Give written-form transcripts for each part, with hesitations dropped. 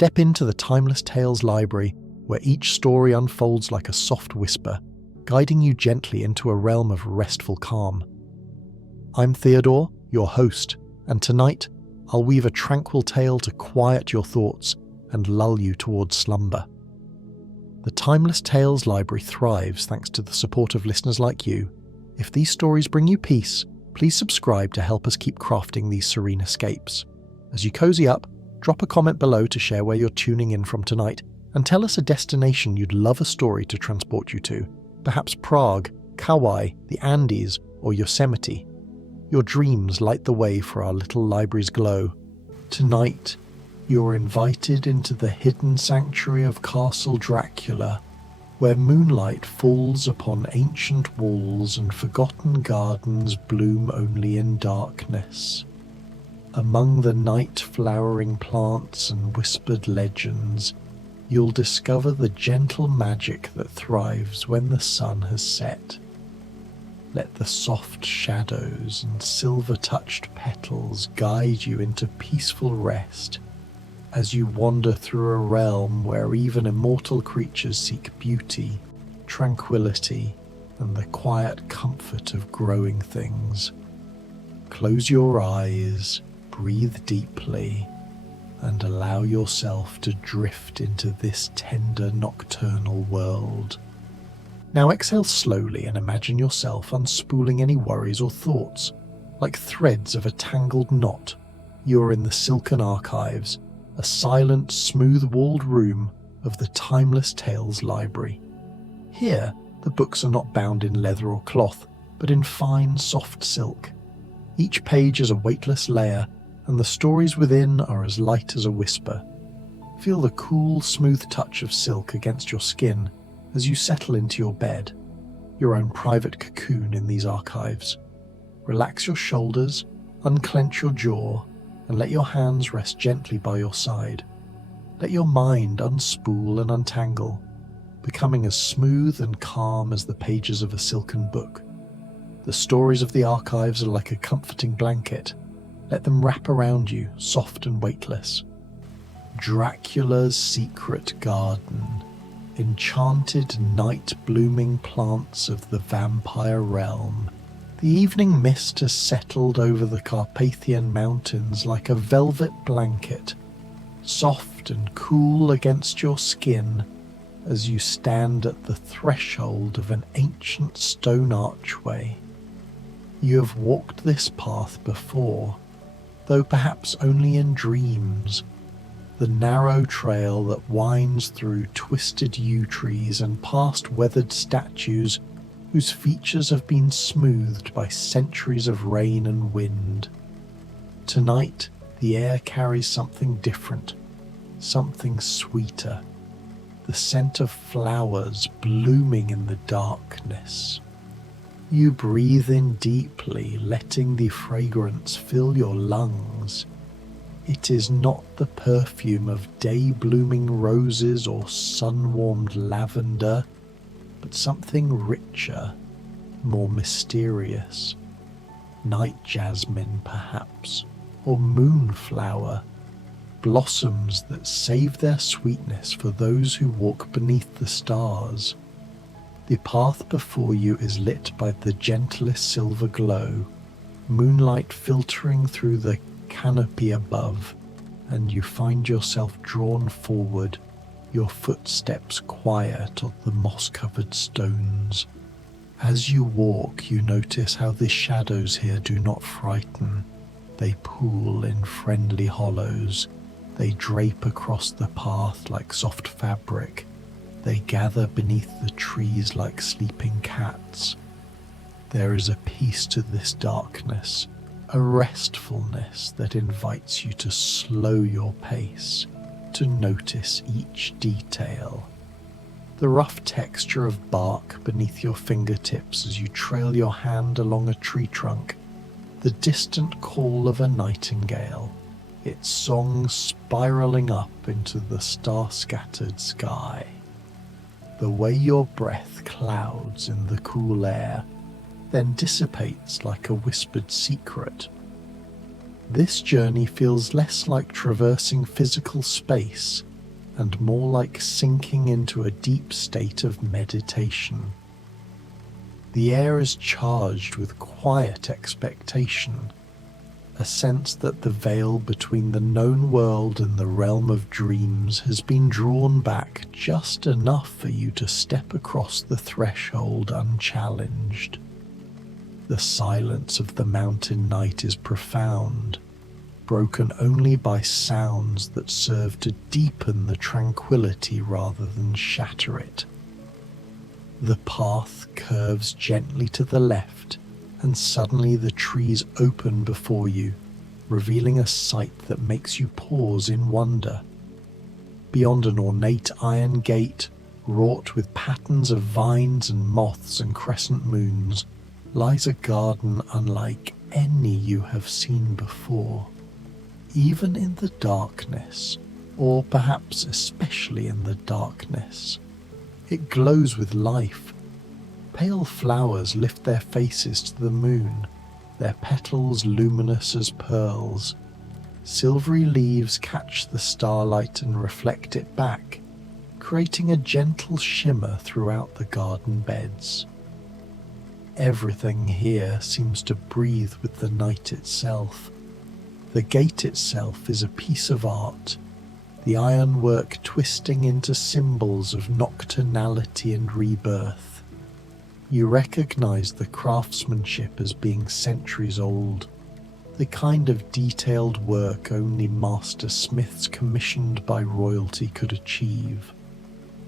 Step into the Timeless Tales library, where each story unfolds like a soft whisper, guiding you gently into a realm of restful calm. I'm Theodore, your host, and tonight I'll weave a tranquil tale to quiet your thoughts and lull you towards slumber. The Timeless Tales library thrives thanks to the support of listeners like you. If these stories bring you peace, please subscribe to help us keep crafting these serene escapes. As you cozy up, drop a comment below to share where you're tuning in from tonight, and tell us a destination you'd love a story to transport you to. Perhaps Prague, Kauai, the Andes, or Yosemite. Your dreams light the way for our little library's glow. Tonight, you're invited into the hidden sanctuary of Castle Dracula, where moonlight falls upon ancient walls and forgotten gardens bloom only in darkness. Among the night-flowering plants and whispered legends, you'll discover the gentle magic that thrives when the sun has set. Let the soft shadows and silver-touched petals guide you into peaceful rest as you wander through a realm where even immortal creatures seek beauty, tranquility, and the quiet comfort of growing things. Close your eyes, breathe deeply, and allow yourself to drift into this tender nocturnal world. Now exhale slowly and imagine yourself unspooling any worries or thoughts. Like threads of a tangled knot, you are in the silken archives, a silent, smooth-walled room of the Timeless Tales library. Here, the books are not bound in leather or cloth, but in fine, soft silk. Each page is a weightless layer, and the stories within are as light as a whisper. Feel the cool, smooth touch of silk against your skin as you settle into your bed, your own private cocoon in these archives. Relax your shoulders, unclench your jaw, and let your hands rest gently by your side. Let your mind unspool and untangle, becoming as smooth and calm as the pages of a silken book. The stories of the archives are like a comforting blanket. Let them wrap around you, soft and weightless. Dracula's secret garden. Enchanted night-blooming plants of the vampire realm. The evening mist has settled over the Carpathian mountains like a velvet blanket, soft and cool against your skin as you stand at the threshold of an ancient stone archway. You have walked this path before, though perhaps only in dreams. The narrow trail that winds through twisted yew trees and past weathered statues whose features have been smoothed by centuries of rain and wind. Tonight, the air carries something different, something sweeter, the scent of flowers blooming in the darkness. You breathe in deeply, letting the fragrance fill your lungs. It is not the perfume of day-blooming roses or sun-warmed lavender, but something richer, more mysterious. Night jasmine, perhaps, or moonflower, blossoms that save their sweetness for those who walk beneath the stars. The path before you is lit by the gentlest silver glow, moonlight filtering through the canopy above, and you find yourself drawn forward, your footsteps quiet on the moss-covered stones. As you walk, you notice how the shadows here do not frighten. They pool in friendly hollows. They drape across the path like soft fabric. They gather beneath the trees like sleeping cats. There is a peace to this darkness, a restfulness that invites you to slow your pace, to notice each detail. The rough texture of bark beneath your fingertips as you trail your hand along a tree trunk, the distant call of a nightingale, its song spiraling up into the star-scattered sky. The way your breath clouds in the cool air, then dissipates like a whispered secret. This journey feels less like traversing physical space and more like sinking into a deep state of meditation. The air is charged with quiet expectation, a sense that the veil between the known world and the realm of dreams has been drawn back just enough for you to step across the threshold unchallenged. The silence of the mountain night is profound, broken only by sounds that serve to deepen the tranquility rather than shatter it. The path curves gently to the left, and suddenly the trees open before you, revealing a sight that makes you pause in wonder. Beyond an ornate iron gate, wrought with patterns of vines and moths and crescent moons, lies a garden unlike any you have seen before. Even in the darkness, or perhaps especially in the darkness, it glows with life. Pale flowers lift their faces to the moon, their petals luminous as pearls. Silvery leaves catch the starlight and reflect it back, creating a gentle shimmer throughout the garden beds. Everything here seems to breathe with the night itself. The gate itself is a piece of art, the ironwork twisting into symbols of nocturnality and rebirth. You recognize the craftsmanship as being centuries old, the kind of detailed work only master smiths commissioned by royalty could achieve.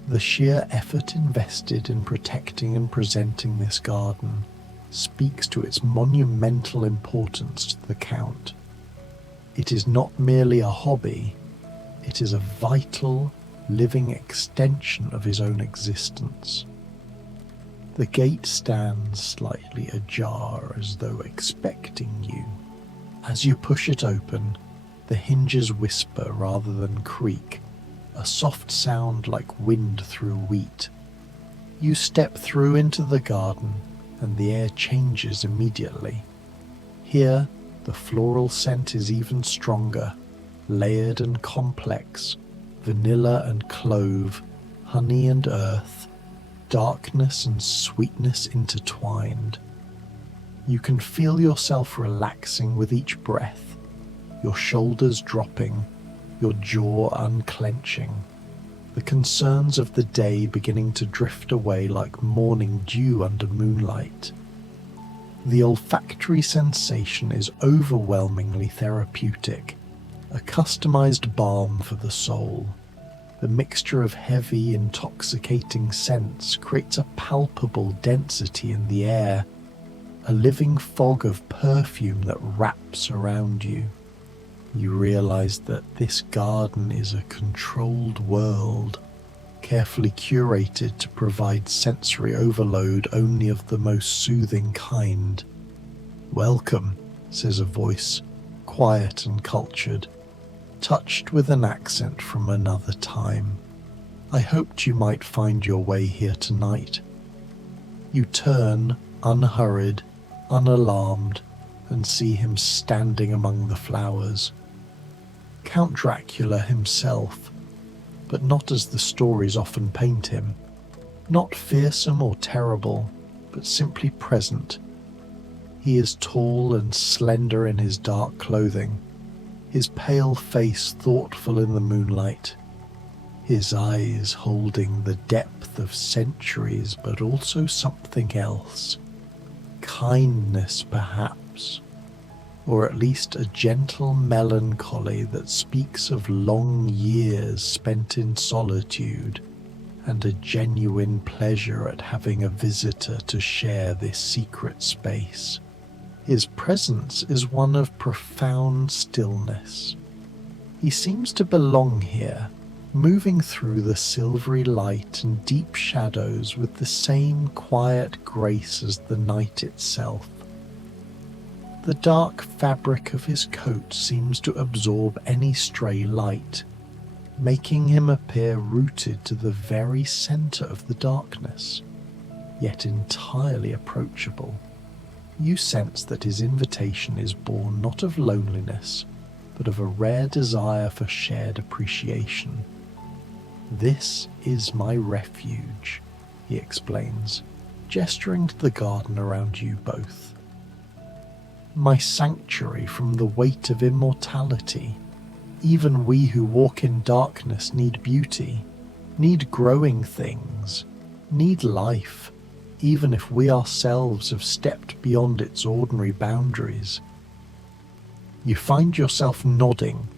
The sheer effort invested in protecting and presenting this garden speaks to its monumental importance to the Count. It is not merely a hobby, it is a vital, living extension of his own existence. The gate stands slightly ajar as though expecting you. As you push it open, the hinges whisper rather than creak, a soft sound like wind through wheat. You step through into the garden and the air changes immediately. Here, the floral scent is even stronger, layered and complex, vanilla and clove, honey and earth, darkness and sweetness intertwined. You can feel yourself relaxing with each breath, your shoulders dropping, your jaw unclenching, the concerns of the day beginning to drift away like morning dew under moonlight. The olfactory sensation is overwhelmingly therapeutic, a customized balm for the soul. The mixture of heavy, intoxicating scents creates a palpable density in the air, a living fog of perfume that wraps around you. You realize that this garden is a controlled world, carefully curated to provide sensory overload only of the most soothing kind. "Welcome," says a voice, quiet and cultured, touched with an accent from another time. "I hoped you might find your way here tonight." You turn, unhurried, unalarmed, and see him standing among the flowers. Count Dracula himself, but not as the stories often paint him. Not fearsome or terrible, but simply present. He is tall and slender in his dark clothing, his pale face thoughtful in the moonlight, his eyes holding the depth of centuries but also something else. Kindness, perhaps, or at least a gentle melancholy that speaks of long years spent in solitude and a genuine pleasure at having a visitor to share this secret space. His presence is one of profound stillness. He seems to belong here, moving through the silvery light and deep shadows with the same quiet grace as the night itself. The dark fabric of his coat seems to absorb any stray light, making him appear rooted to the very center of the darkness, yet entirely approachable. You sense that his invitation is born not of loneliness, but of a rare desire for shared appreciation. "This is my refuge," he explains, gesturing to the garden around you both. "My sanctuary from the weight of immortality. Even we who walk in darkness need beauty, need growing things, need life, even if we ourselves have stepped beyond its ordinary boundaries." You find yourself nodding,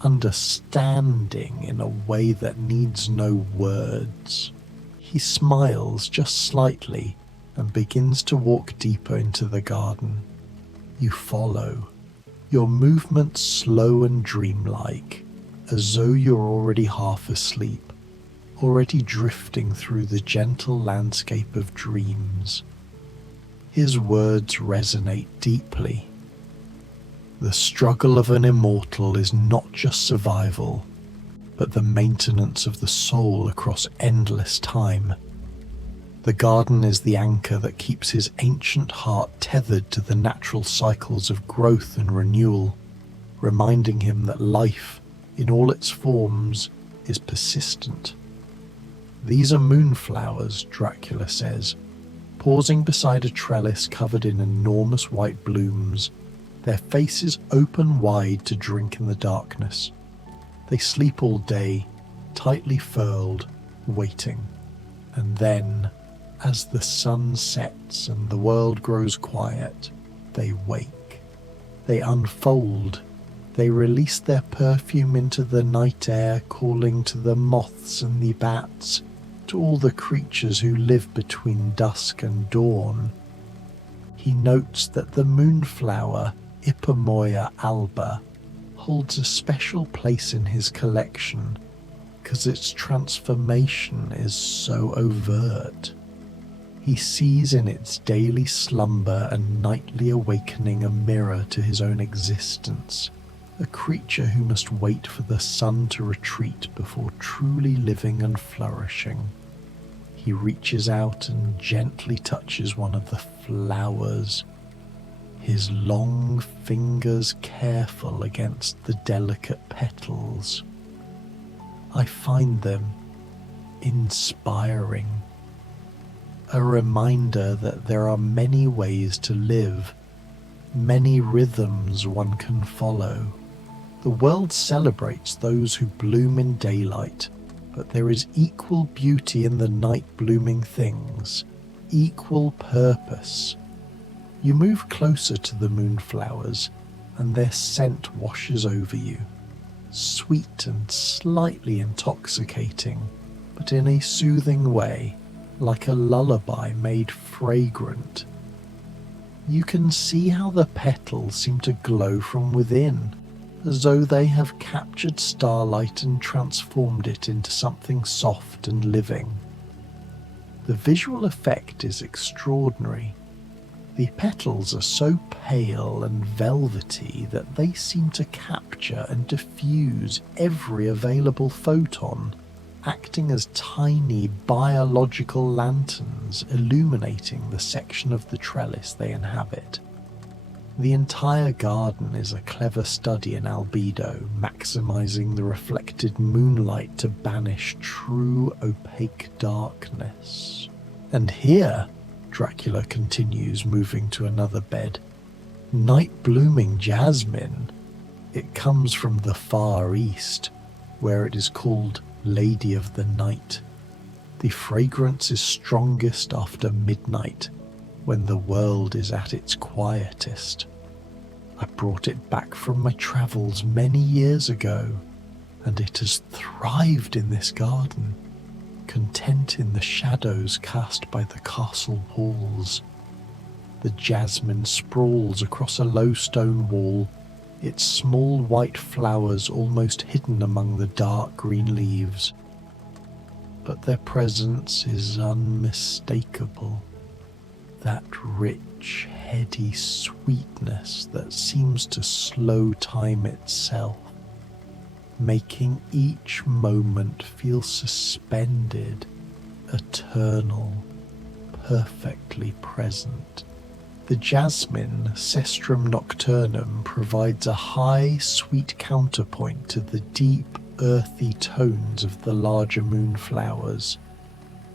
understanding in a way that needs no words. He smiles just slightly and begins to walk deeper into the garden. You follow, your movements slow and dreamlike, as though you're already half asleep, already drifting through the gentle landscape of dreams. His words resonate deeply. The struggle of an immortal is not just survival, but the maintenance of the soul across endless time. The garden is the anchor that keeps his ancient heart tethered to the natural cycles of growth and renewal, reminding him that life, in all its forms, is persistent. "These are moonflowers," Dracula says, pausing beside a trellis covered in enormous white blooms, their faces open wide to drink in the darkness. They sleep all day, tightly furled, waiting. And then, as the sun sets and the world grows quiet, they wake. They unfold. They release their perfume into the night air, calling to the moths and the bats, to all the creatures who live between dusk and dawn. He notes that the moonflower, Ipomoea alba, holds a special place in his collection because its transformation is so overt. He sees in its daily slumber and nightly awakening a mirror to his own existence, a creature who must wait for the sun to retreat before truly living and flourishing. He reaches out and gently touches one of the flowers, his long fingers careful against the delicate petals. I find them inspiring, a reminder that there are many ways to live, many rhythms one can follow. The world celebrates those who bloom in daylight, but there is equal beauty in the night-blooming things, equal purpose. You move closer to the moonflowers, and their scent washes over you, sweet and slightly intoxicating, but in a soothing way, like a lullaby made fragrant. You can see how the petals seem to glow from within, as though they have captured starlight and transformed it into something soft and living. The visual effect is extraordinary. The petals are so pale and velvety that they seem to capture and diffuse every available photon, acting as tiny biological lanterns illuminating the section of the trellis they inhabit. The entire garden is a clever study in albedo, maximizing the reflected moonlight to banish true opaque darkness. And here, Dracula continues, moving to another bed, night-blooming jasmine. It comes from the Far East, where it is called Lady of the Night. The fragrance is strongest after midnight, when the world is at its quietest. I brought it back from my travels many years ago, and it has thrived in this garden, content in the shadows cast by the castle walls. The jasmine sprawls across a low stone wall, its small white flowers almost hidden among the dark green leaves. But their presence is unmistakable. That rich, heady sweetness that seems to slow time itself, making each moment feel suspended, eternal, perfectly present. The jasmine, Cestrum nocturnum, provides a high, sweet counterpoint to the deep, earthy tones of the larger moonflowers.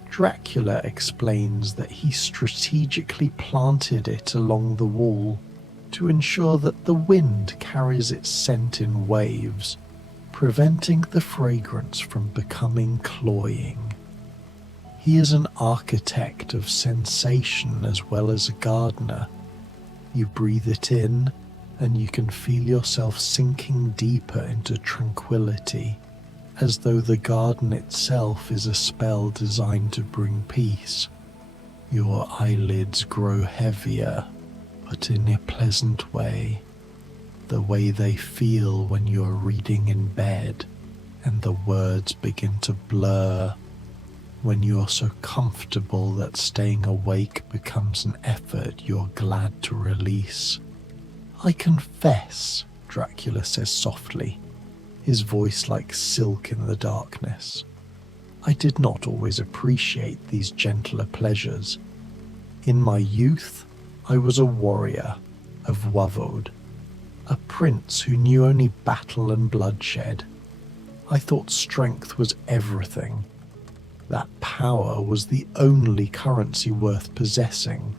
Dracula explains that he strategically planted it along the wall to ensure that the wind carries its scent in waves, preventing the fragrance from becoming cloying. He is an architect of sensation as well as a gardener. You breathe it in, and you can feel yourself sinking deeper into tranquility, as though the garden itself is a spell designed to bring peace. Your eyelids grow heavier, but in a pleasant way, the way they feel when you are reading in bed and the words begin to blur, when you are so comfortable that staying awake becomes an effort you're glad to release. "I confess," Dracula says softly, his voice like silk in the darkness, "I did not always appreciate these gentler pleasures. In my youth, I was a warrior of Wavod, a prince who knew only battle and bloodshed. I thought strength was everything. That power was the only currency worth possessing.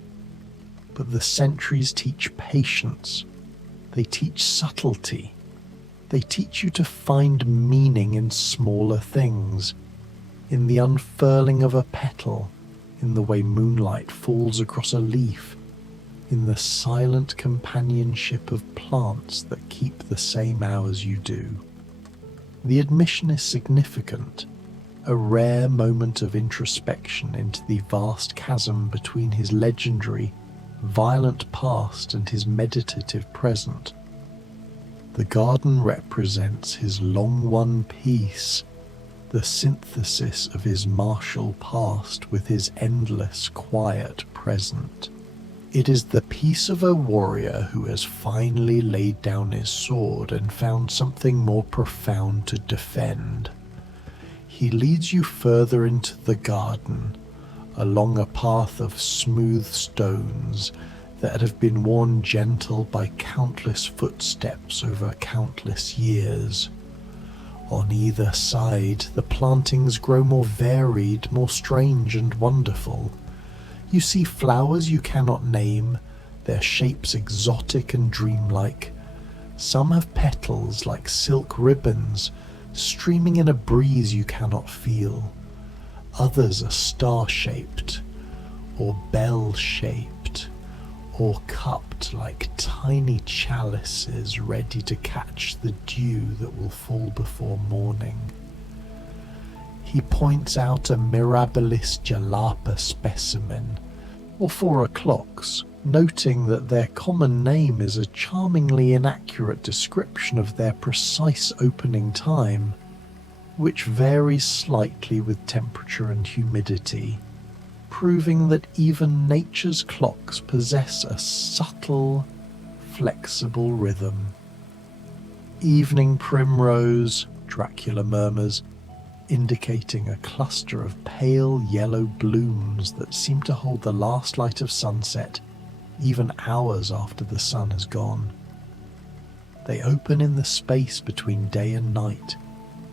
But the centuries teach patience. They teach subtlety. They teach you to find meaning in smaller things, in the unfurling of a petal, in the way moonlight falls across a leaf, in the silent companionship of plants that keep the same hours you do." The admission is significant, a rare moment of introspection into the vast chasm between his legendary, violent past and his meditative present. The garden represents his long-won peace, the synthesis of his martial past with his endless, quiet present. It is the peace of a warrior who has finally laid down his sword and found something more profound to defend. He leads you further into the garden, along a path of smooth stones that have been worn gentle by countless footsteps over countless years. On either side, the plantings grow more varied, more strange and wonderful. You see flowers you cannot name, their shapes exotic and dreamlike. Some have petals like silk ribbons, streaming in a breeze you cannot feel. Others are star-shaped, or bell-shaped, or cupped like tiny chalices ready to catch the dew that will fall before morning. He points out a Mirabilis jalapa specimen, or 4 o'clocks, noting that their common name is a charmingly inaccurate description of their precise opening time, which varies slightly with temperature and humidity, proving that even nature's clocks possess a subtle, flexible rhythm. "Evening primrose," Dracula murmurs, indicating a cluster of pale yellow blooms that seem to hold the last light of sunset, even hours after the sun has gone. They open in the space between day and night,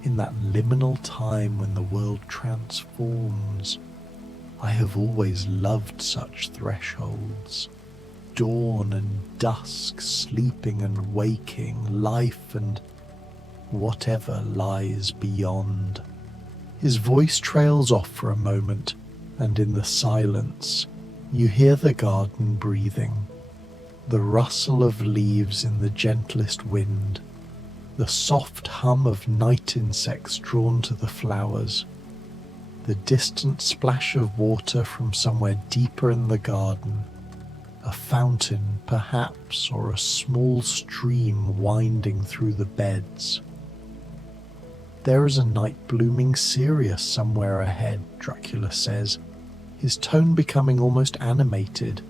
in that liminal time when the world transforms. I have always loved such thresholds. Dawn and dusk, sleeping and waking, life and whatever lies beyond. His voice trails off for a moment, and in the silence, you hear the garden breathing, the rustle of leaves in the gentlest wind, the soft hum of night insects drawn to the flowers, the distant splash of water from somewhere deeper in the garden, a fountain perhaps, or a small stream winding through the beds. "There is a night-blooming cereus somewhere ahead," Dracula says, his tone becoming almost animated,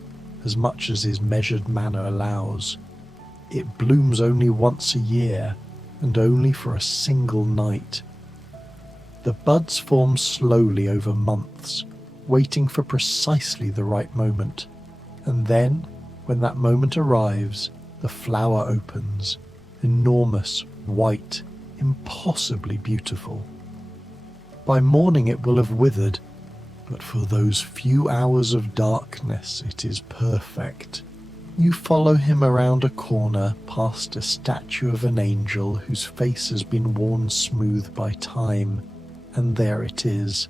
as much as his measured manner allows. "It blooms only once a year, and only for a single night. The buds form slowly over months, waiting for precisely the right moment, and then, when that moment arrives, the flower opens, enormous, white, impossibly beautiful. By morning it will have withered, but for those few hours of darkness it is perfect. You follow him around a corner past a statue of an angel whose face has been worn smooth by time, and there it is,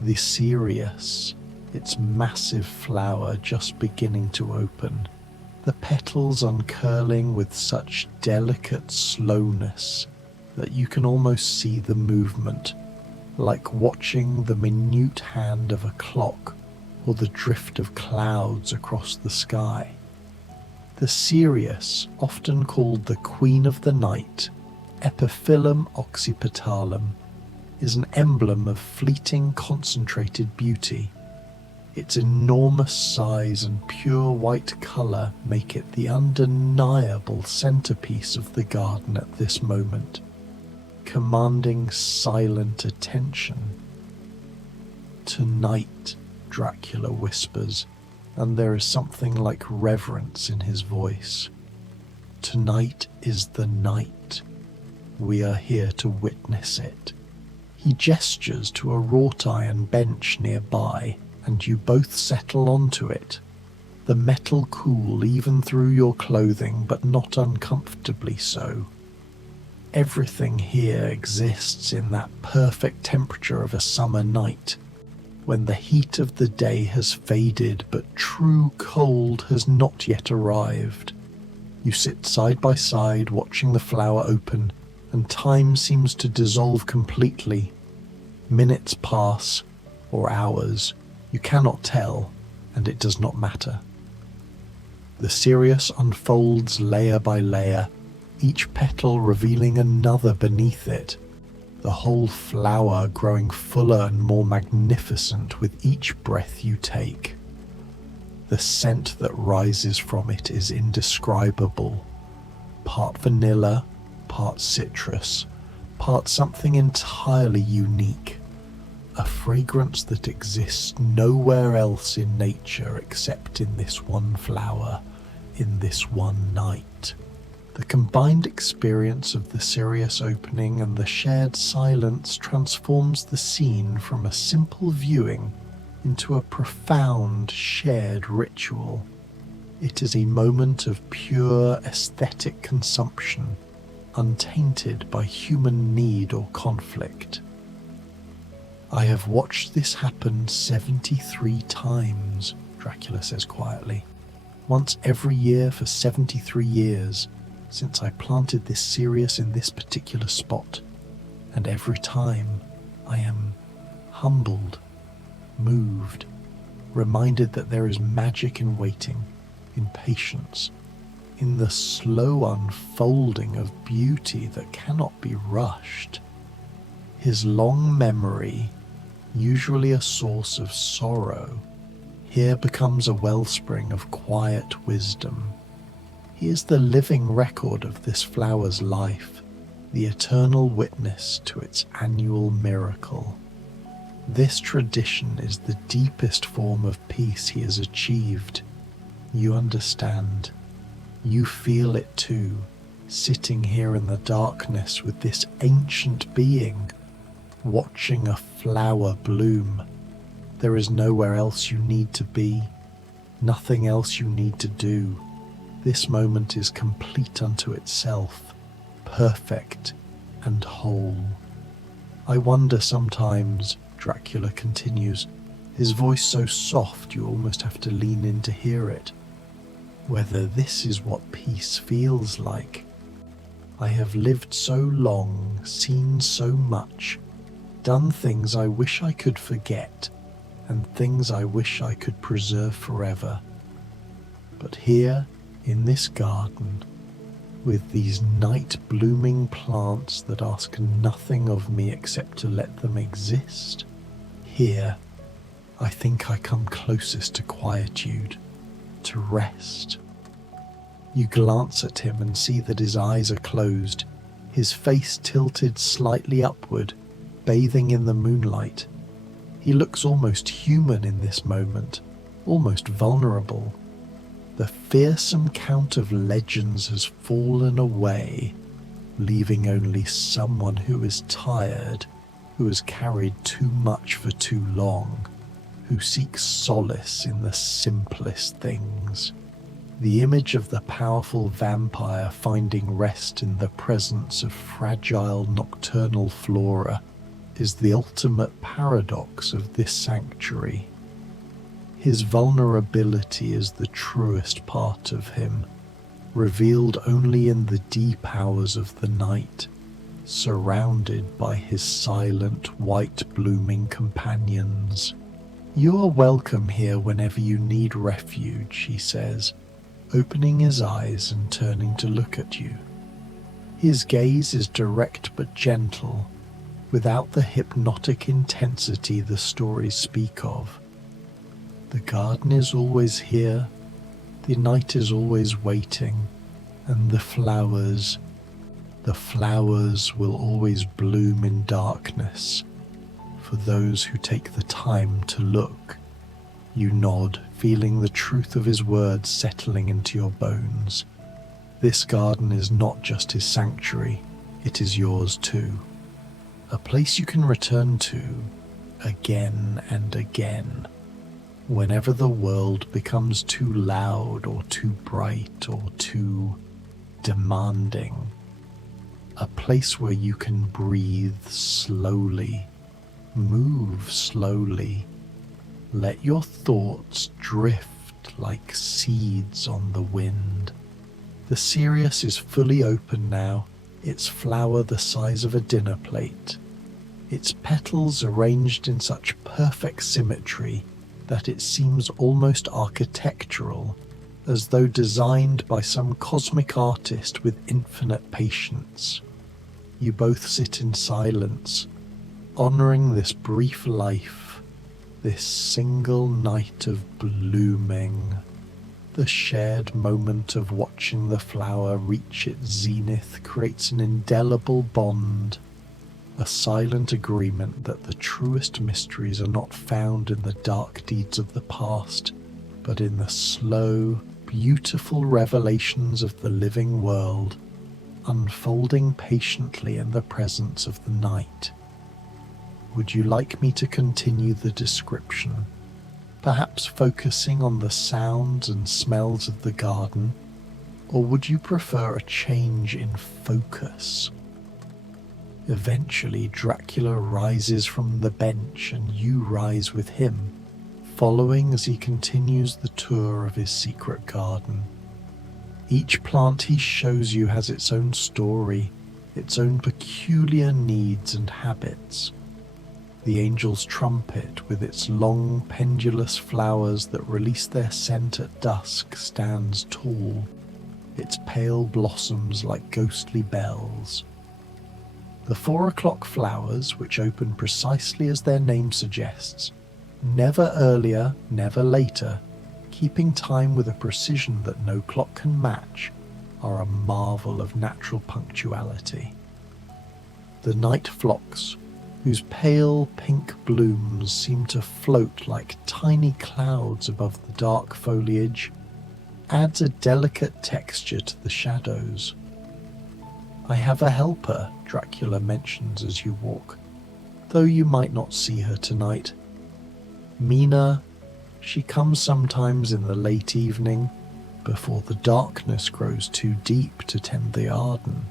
the Sirius, its massive flower just beginning to open, the petals uncurling with such delicate slowness that you can almost see the movement, like watching the minute hand of a clock or the drift of clouds across the sky. The Sirius, often called the Queen of the Night, Epiphyllum occipitalum, is an emblem of fleeting concentrated beauty. Its enormous size and pure white colour make it the undeniable centrepiece of the garden at this moment, commanding silent attention. "Tonight," Dracula whispers, and there is something like reverence in his voice. "Tonight is the night. We are here to witness it." He gestures to a wrought iron bench nearby, and you both settle onto it. The metal cool even through your clothing, but not uncomfortably so. Everything here exists in that perfect temperature of a summer night, when the heat of the day has faded but true cold has not yet arrived. You sit side by side watching the flower open, and time seems to dissolve completely. Minutes pass, or hours, you cannot tell, and it does not matter. The Sirius unfolds layer by layer, each petal revealing another beneath it, the whole flower growing fuller and more magnificent with each breath you take. The scent that rises from it is indescribable, part vanilla, part citrus, part something entirely unique, a fragrance that exists nowhere else in nature except in this one flower, in this one night. The combined experience of the Sirius opening and the shared silence transforms the scene from a simple viewing into a profound shared ritual. It is a moment of pure aesthetic consumption, untainted by human need or conflict. "I have watched this happen 73 times, Dracula says quietly. "Once every year for 73 years, since I planted this Sirius in this particular spot, and every time I am humbled, moved, reminded that there is magic in waiting, in patience, in the slow unfolding of beauty that cannot be rushed." His long memory, usually a source of sorrow, here becomes a wellspring of quiet wisdom. He is the living record of this flower's life, the eternal witness to its annual miracle. This tradition is the deepest form of peace he has achieved. You understand. You feel it too, sitting here in the darkness with this ancient being, watching a flower bloom. There is nowhere else you need to be, nothing else you need to do. This moment is complete unto itself, perfect and whole. "I wonder sometimes," Dracula continues, his voice so soft you almost have to lean in to hear it, "whether this is what peace feels like. I have lived so long, seen so much, done things I wish I could forget, and things I wish I could preserve forever. But here, in this garden, with these night-blooming plants that ask nothing of me except to let them exist, here, I think I come closest to quietude, to rest." You glance at him and see that his eyes are closed, his face tilted slightly upward, bathing in the moonlight. He looks almost human in this moment, almost vulnerable. The fearsome count of legends has fallen away. leaving only someone who is tired, who has carried too much for too long, who seeks solace in the simplest things. The image of the powerful vampire finding rest in the presence of fragile nocturnal flora is the ultimate paradox of this sanctuary. His vulnerability is the truest part of him, revealed only in the deep hours of the night, surrounded by his silent, white-blooming companions. "You are welcome here whenever you need refuge," he says, opening his eyes and turning to look at you. His gaze is direct but gentle, without the hypnotic intensity the stories speak of. The garden is always here, the night is always waiting, and the flowers will always bloom in darkness for those who take the time to look. You nod, feeling the truth of his words settling into your bones. This garden is not just his sanctuary, it is yours too. A place you can return to again and again, whenever the world becomes too loud or too bright or too demanding. A place where you can breathe slowly, move slowly, let your thoughts drift like seeds on the wind. The Sirius is fully open now, its flower the size of a dinner plate, its petals arranged in such perfect symmetry that it seems almost architectural, as though designed by some cosmic artist with infinite patience. You both sit in silence, honoring this brief life, this single night of blooming. The shared moment of watching the flower reach its zenith creates an indelible bond, a silent agreement that the truest mysteries are not found in the dark deeds of the past, but in the slow, beautiful revelations of the living world, unfolding patiently in the presence of the night. Would you like me to continue the description, perhaps focusing on the sounds and smells of the garden, or would you prefer a change in focus? Eventually, Dracula rises from the bench and you rise with him, following as he continues the tour of his secret garden. Each plant he shows you has its own story, its own peculiar needs and habits. The angel's trumpet, with its long pendulous flowers that release their scent at dusk, stands tall, its pale blossoms like ghostly bells. The 4 o'clock flowers, which open precisely as their name suggests, never earlier, never later, keeping time with a precision that no clock can match, are a marvel of natural punctuality. The night phlox, whose pale pink blooms seem to float like tiny clouds above the dark foliage, adds a delicate texture to the shadows. "I have a helper," Dracula mentions as you walk, though you might not see her tonight. "Mina, she comes sometimes in the late evening, before the darkness grows too deep to tend the garden.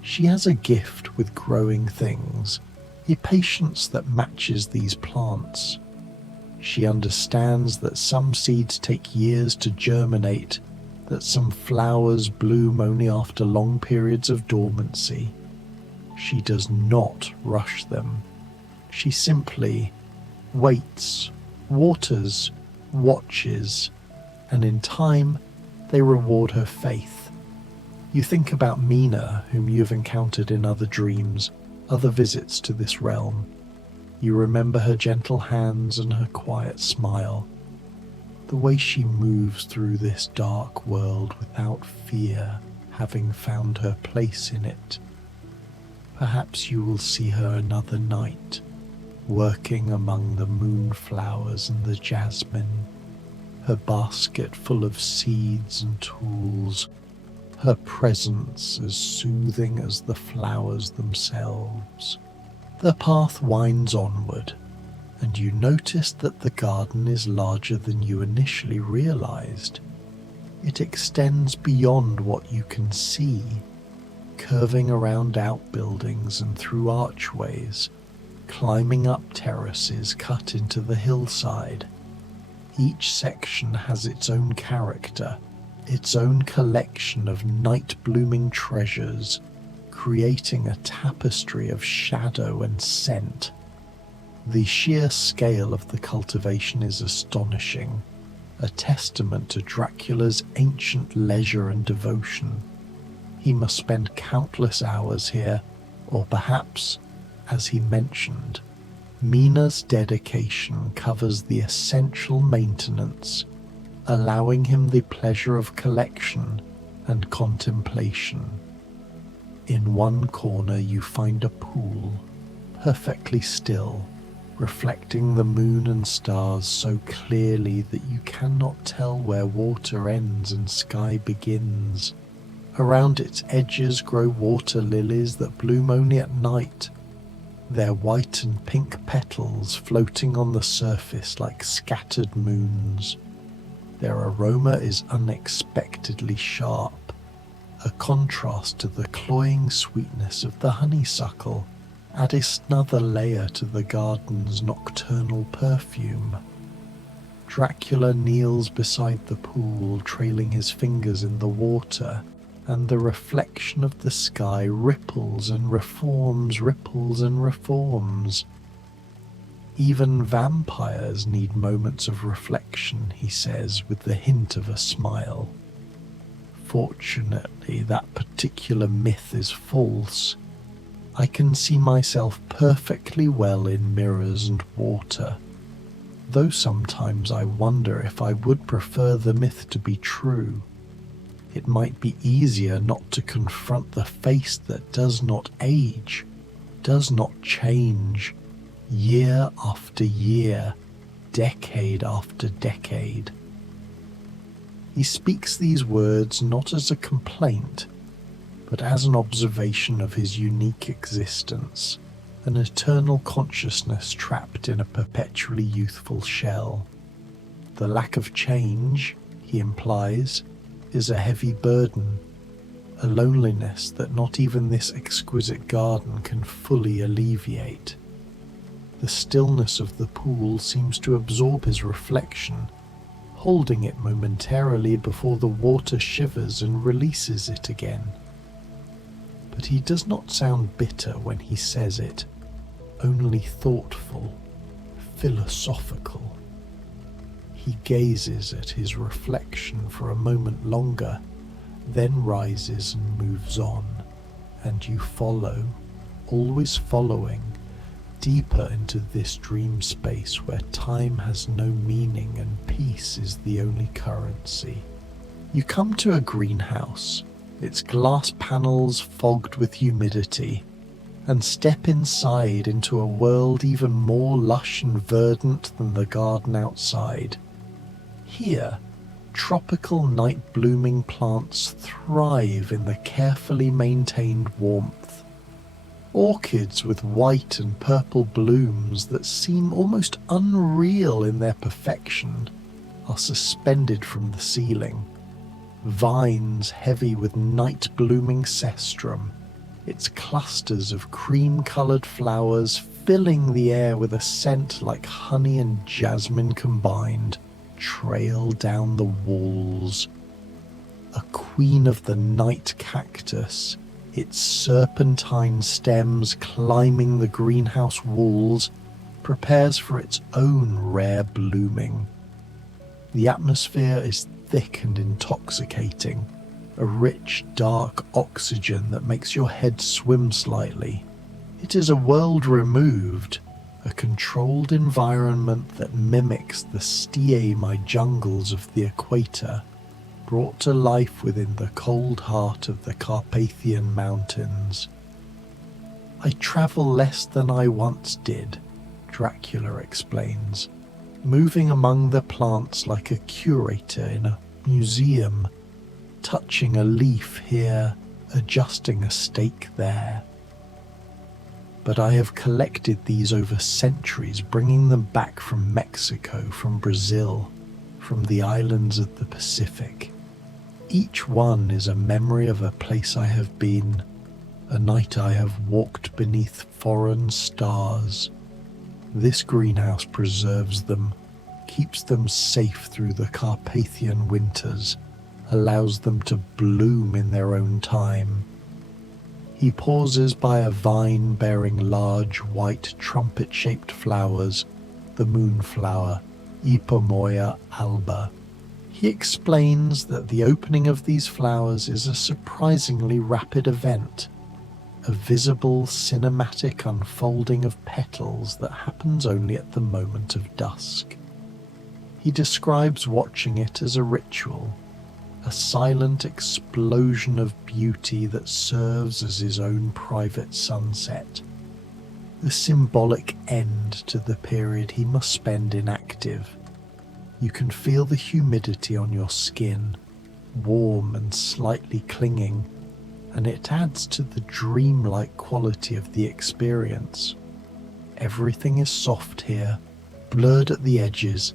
She has a gift with growing things, a patience that matches these plants. She understands that some seeds take years to germinate, that some flowers bloom only after long periods of dormancy. She does not rush them. She simply waits, waters, watches, and in time they reward her faith. You think about Mina, whom you have encountered in other dreams, other visits to this realm. You remember her gentle hands and her quiet smile, the way she moves through this dark world without fear, having found her place in it. Perhaps you will see her another night, working among the moonflowers and the jasmine, her basket full of seeds and tools, her presence as soothing as the flowers themselves. The path winds onward, and you notice that the garden is larger than you initially realized. It extends beyond what you can see, curving around outbuildings and through archways, climbing up terraces cut into the hillside. Each section has its own character, its own collection of night-blooming treasures, creating a tapestry of shadow and scent. The sheer scale of the cultivation is astonishing, a testament to Dracula's ancient leisure and devotion. He must spend countless hours here, or perhaps, as he mentioned, Mina's dedication covers the essential maintenance, allowing him the pleasure of collection and contemplation. In one corner you find a pool, perfectly still, reflecting the moon and stars so clearly that you cannot tell where water ends and sky begins. Around its edges grow water lilies that bloom only at night, their white and pink petals floating on the surface like scattered moons. Their aroma is unexpectedly sharp, a contrast to the cloying sweetness of the honeysuckle, adding another layer to the garden's nocturnal perfume. Dracula kneels beside the pool, trailing his fingers in the water, and the reflection of the sky ripples and reforms, ripples and reforms. Even vampires need moments of reflection, he says, with the hint of a smile. Fortunately, that particular myth is false. I can see myself perfectly well in mirrors and water, though sometimes I wonder if I would prefer the myth to be true. It might be easier not to confront the face that does not age, does not change, year after year, decade after decade. He speaks these words not as a complaint, but as an observation of his unique existence, an eternal consciousness trapped in a perpetually youthful shell. The lack of change, he implies, is a heavy burden, a loneliness that not even this exquisite garden can fully alleviate. The stillness of the pool seems to absorb his reflection, holding it momentarily before the water shivers and releases it again. But he does not sound bitter when he says it, only thoughtful, philosophical. He gazes at his reflection for a moment longer, then rises and moves on, and you follow, always following, deeper into this dream space where time has no meaning and peace is the only currency. You come to a greenhouse, its glass panels fogged with humidity, and step inside into a world even more lush and verdant than the garden outside. Here, tropical night-blooming plants thrive in the carefully maintained warmth. Orchids with white and purple blooms that seem almost unreal in their perfection are suspended from the ceiling. Vines heavy with night-blooming cestrum, its clusters of cream-coloured flowers filling the air with a scent like honey and jasmine combined, trail down the walls. A queen of the night cactus, its serpentine stems climbing the greenhouse walls, prepares for its own rare blooming. The atmosphere is thick and intoxicating, a rich, dark oxygen that makes your head swim slightly. It is a world removed, a controlled environment that mimics the steamy jungles of the equator, brought to life within the cold heart of the Carpathian mountains. I travel less than I once did, Dracula explains, moving among the plants like a curator in a museum. touching a leaf here, adjusting a stake there. But I have collected these over centuries, bringing them back from Mexico, from Brazil, from the islands of the Pacific. Each one is a memory of a place I have been, a night I have walked beneath foreign stars. This greenhouse preserves them, keeps them safe through the Carpathian winters, allows them to bloom in their own time. He pauses by a vine bearing large white trumpet-shaped flowers, the moonflower, Ipomoea alba. He explains that the opening of these flowers is a surprisingly rapid event, a visible cinematic unfolding of petals that happens only at the moment of dusk. He describes watching it as a ritual, a silent explosion of beauty that serves as his own private sunset, the symbolic end to the period he must spend inactive. You can feel the humidity on your skin, warm and slightly clinging, and it adds to the dreamlike quality of the experience. Everything is soft here, blurred at the edges,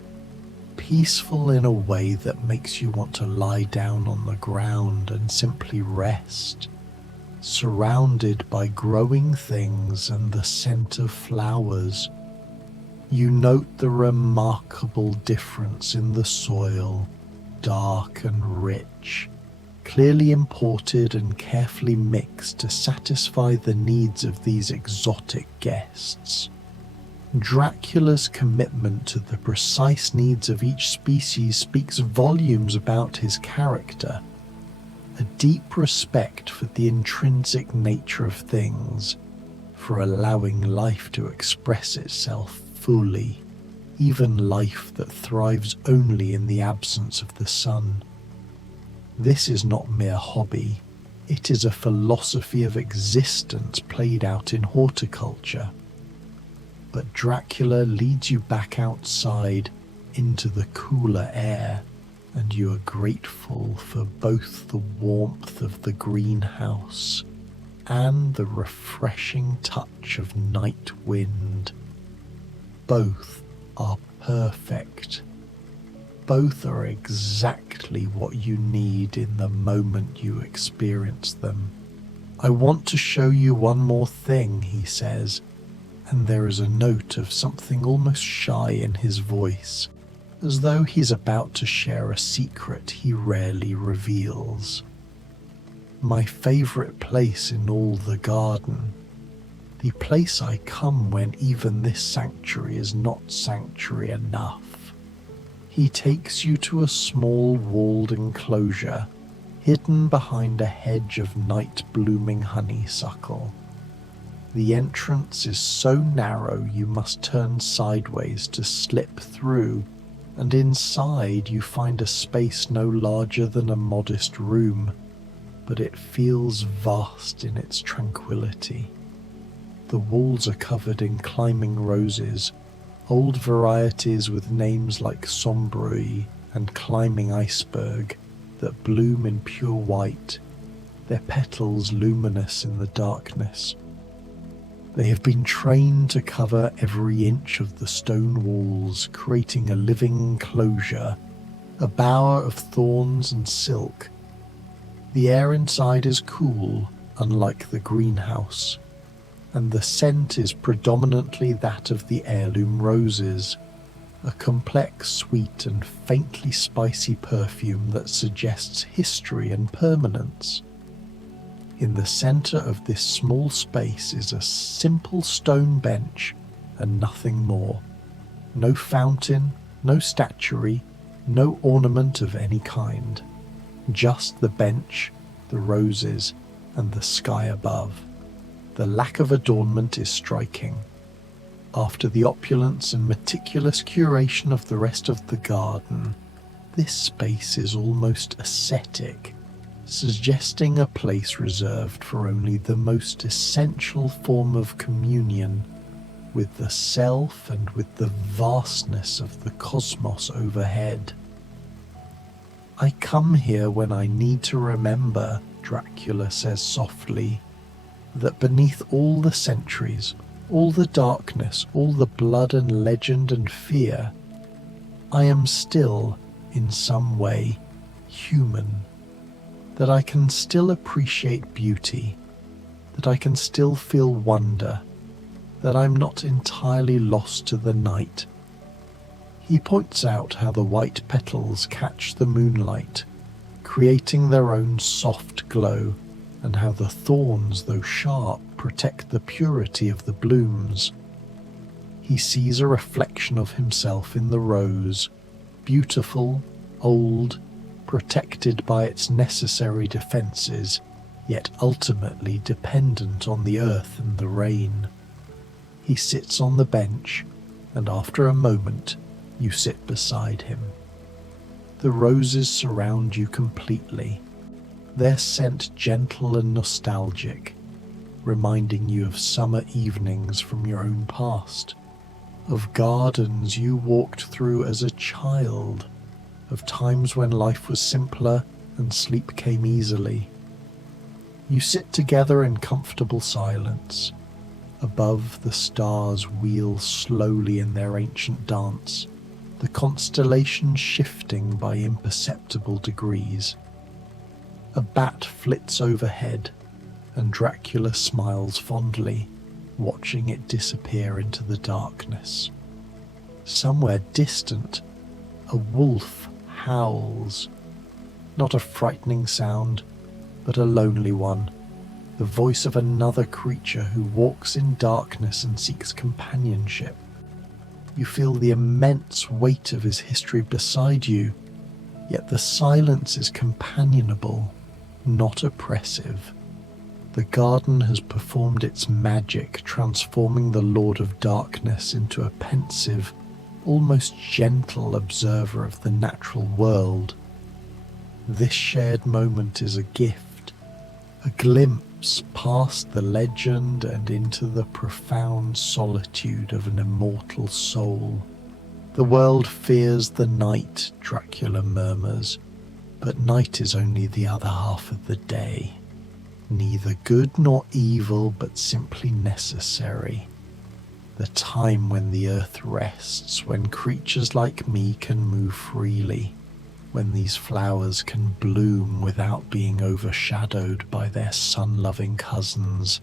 peaceful in a way that makes you want to lie down on the ground and simply rest, surrounded by growing things and the scent of flowers. You note the remarkable difference in the soil, dark and rich, clearly imported and carefully mixed to satisfy the needs of these exotic guests. Dracula's commitment to the precise needs of each species speaks volumes about his character, a deep respect for the intrinsic nature of things, for allowing life to express itself fully, even life that thrives only in the absence of the sun. This is not mere hobby, it is a philosophy of existence played out in horticulture. But Dracula leads you back outside into the cooler air, and you are grateful for both the warmth of the greenhouse and the refreshing touch of night wind. Both are perfect. Both are exactly what you need in the moment you experience them. I want to show you one more thing, he says, and there is a note of something almost shy in his voice, as though he's about to share a secret he rarely reveals. My favourite place in all the garden, the place I come when even this sanctuary is not sanctuary enough. He takes you to a small walled enclosure, hidden behind a hedge of night-blooming honeysuckle. The entrance is so narrow you must turn sideways to slip through, and inside you find a space no larger than a modest room, but it feels vast in its tranquility. The walls are covered in climbing roses, old varieties with names like Sombrui and Climbing Iceberg that bloom in pure white, their petals luminous in the darkness. They have been trained to cover every inch of the stone walls, creating a living enclosure, a bower of thorns and silk. The air inside is cool, unlike the greenhouse, and the scent is predominantly that of the heirloom roses, a complex, sweet and faintly spicy perfume that suggests history and permanence. In the centre of this small space is a simple stone bench and nothing more. No fountain, no statuary, no ornament of any kind. Just the bench, the roses, and the sky above. The lack of adornment is striking. After the opulence and meticulous curation of the rest of the garden, this space is almost ascetic, suggesting a place reserved for only the most essential form of communion with the self and with the vastness of the cosmos overhead. I come here when I need to remember, Dracula says softly, that beneath all the centuries, all the darkness, all the blood and legend and fear, I am still, in some way, human. That I can still appreciate beauty, that I can still feel wonder, that I'm not entirely lost to the night. He points out how the white petals catch the moonlight, creating their own soft glow, and how the thorns, though sharp, protect the purity of the blooms. He sees a reflection of himself in the rose, beautiful, old, protected by its necessary defences, yet ultimately dependent on the earth and the rain. He sits on the bench, and after a moment, you sit beside him. The roses surround you completely, their scent gentle and nostalgic, reminding you of summer evenings from your own past, of gardens you walked through as a child, of times when life was simpler and sleep came easily. You sit together in comfortable silence. Above, the stars wheel slowly in their ancient dance, the constellations shifting by imperceptible degrees. A bat flits overhead, and Dracula smiles fondly, watching it disappear into the darkness. Somewhere distant, a wolf howls. Not a frightening sound, but a lonely one, the voice of another creature who walks in darkness and seeks companionship. You feel the immense weight of his history beside you, yet the silence is companionable, not oppressive. The garden has performed its magic, transforming the Lord of Darkness into a pensive, almost gentle observer of the natural world. This shared moment is a gift, a glimpse past the legend and into the profound solitude of an immortal soul. The world fears the night, Dracula murmurs, but night is only the other half of the day. Neither good nor evil, but simply necessary. The time when the earth rests, when creatures like me can move freely, when these flowers can bloom without being overshadowed by their sun-loving cousins.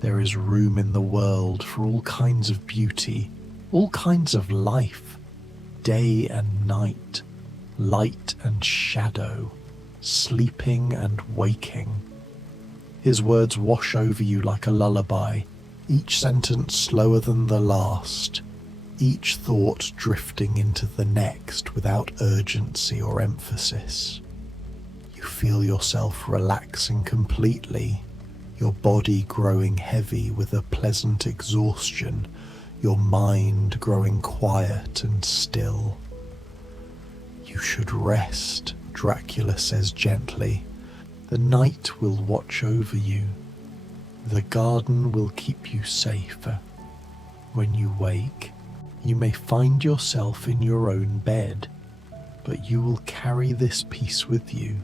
There is room in the world for all kinds of beauty, all kinds of life, day and night, light and shadow, sleeping and waking. His words wash over you like a lullaby, each sentence slower than the last, each thought drifting into the next without urgency or emphasis. You feel yourself relaxing completely, your body growing heavy with a pleasant exhaustion, your mind growing quiet and still. You should rest, Dracula says gently. The night will watch over you. The garden will keep you safe. When you wake, you may find yourself in your own bed, but you will carry this peace with you.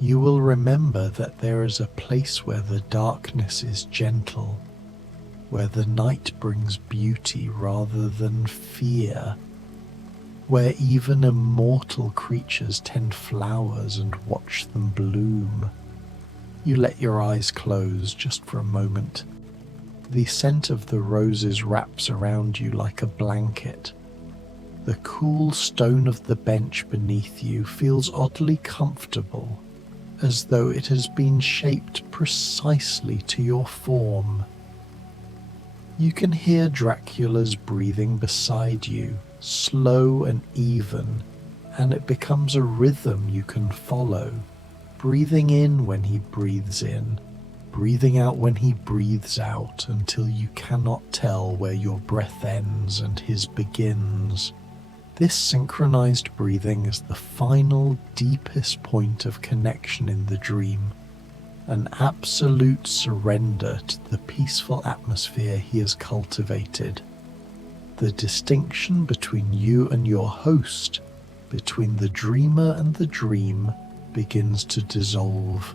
You will remember that there is a place where the darkness is gentle, where the night brings beauty rather than fear, where even immortal creatures tend flowers and watch them bloom. You let your eyes close just for a moment. The scent of the roses wraps around you like a blanket. The cool stone of the bench beneath you feels oddly comfortable, as though it has been shaped precisely to your form. You can hear Dracula's breathing beside you, slow and even, and it becomes a rhythm you can follow, breathing in when he breathes in, breathing out when he breathes out, until you cannot tell where your breath ends and his begins. This synchronized breathing is the final, deepest point of connection in the dream, an absolute surrender to the peaceful atmosphere he has cultivated. The distinction between you and your host between the dreamer and the dream begins to dissolve.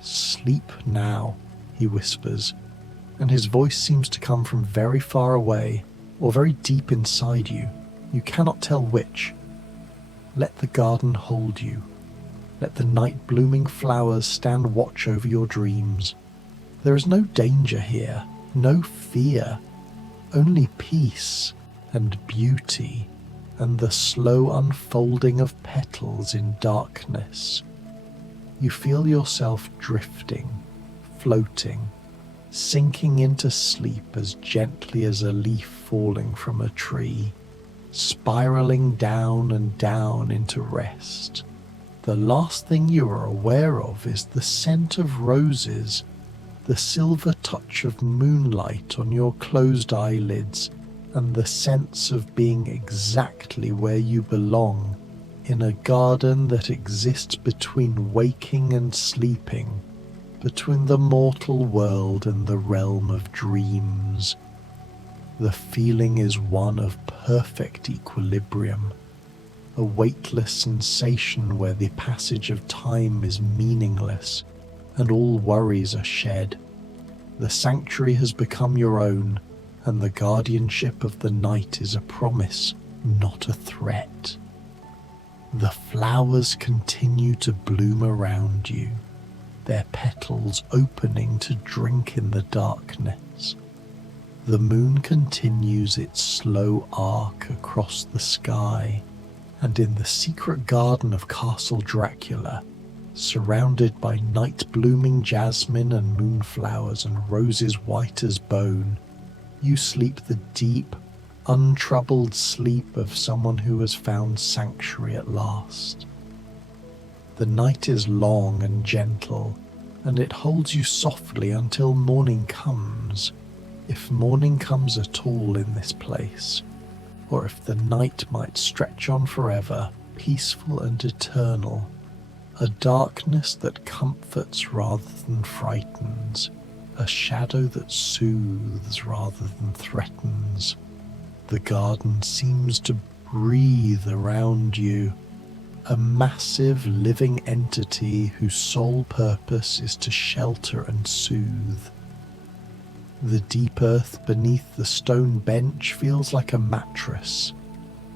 "Sleep now," he whispers, and his voice seems to come from very far away or very deep inside you. You cannot tell which. Let the garden hold you. Let the night-blooming flowers stand watch over your dreams. There is no danger here, no fear, only peace and beauty and the slow unfolding of petals in darkness. You feel yourself drifting, floating, sinking into sleep as gently as a leaf falling from a tree, spiraling down and down into rest. The last thing you are aware of is the scent of roses, the silver touch of moonlight on your closed eyelids, and the sense of being exactly where you belong, in a garden that exists between waking and sleeping, between the mortal world and the realm of dreams. The feeling is one of perfect equilibrium, a weightless sensation where the passage of time is meaningless and all worries are shed. The sanctuary has become your own, and the guardianship of the night is a promise, not a threat. The flowers continue to bloom around you, their petals opening to drink in the darkness. The moon continues its slow arc across the sky, and in the secret garden of Castle Dracula, surrounded by night-blooming jasmine and moonflowers and roses white as bone, you sleep the deep, untroubled sleep of someone who has found sanctuary at last. The night is long and gentle, and it holds you softly until morning comes, if morning comes at all in this place, or if the night might stretch on forever, peaceful and eternal, a darkness that comforts rather than frightens, a shadow that soothes rather than threatens. The garden seems to breathe around you, a massive living entity whose sole purpose is to shelter and soothe. The deep earth beneath the stone bench feels like a mattress,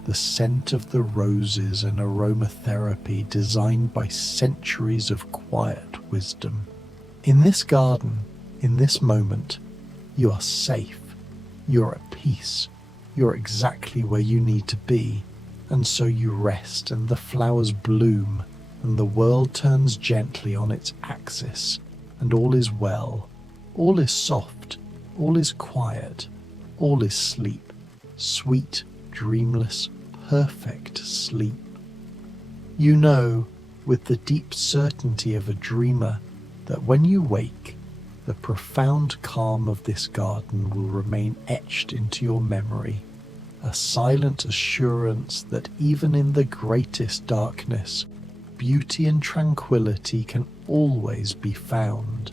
the scent of the roses and aromatherapy designed by centuries of quiet wisdom. In this garden, in this moment, you are safe, you're at peace, you're exactly where you need to be, and so you rest and the flowers bloom and the world turns gently on its axis, and all is well, all is soft, all is quiet, all is sleep, sweet, dreamless, perfect sleep. You know, with the deep certainty of a dreamer, that when you wake, the profound calm of this garden will remain etched into your memory, a silent assurance that even in the greatest darkness, beauty and tranquility can always be found.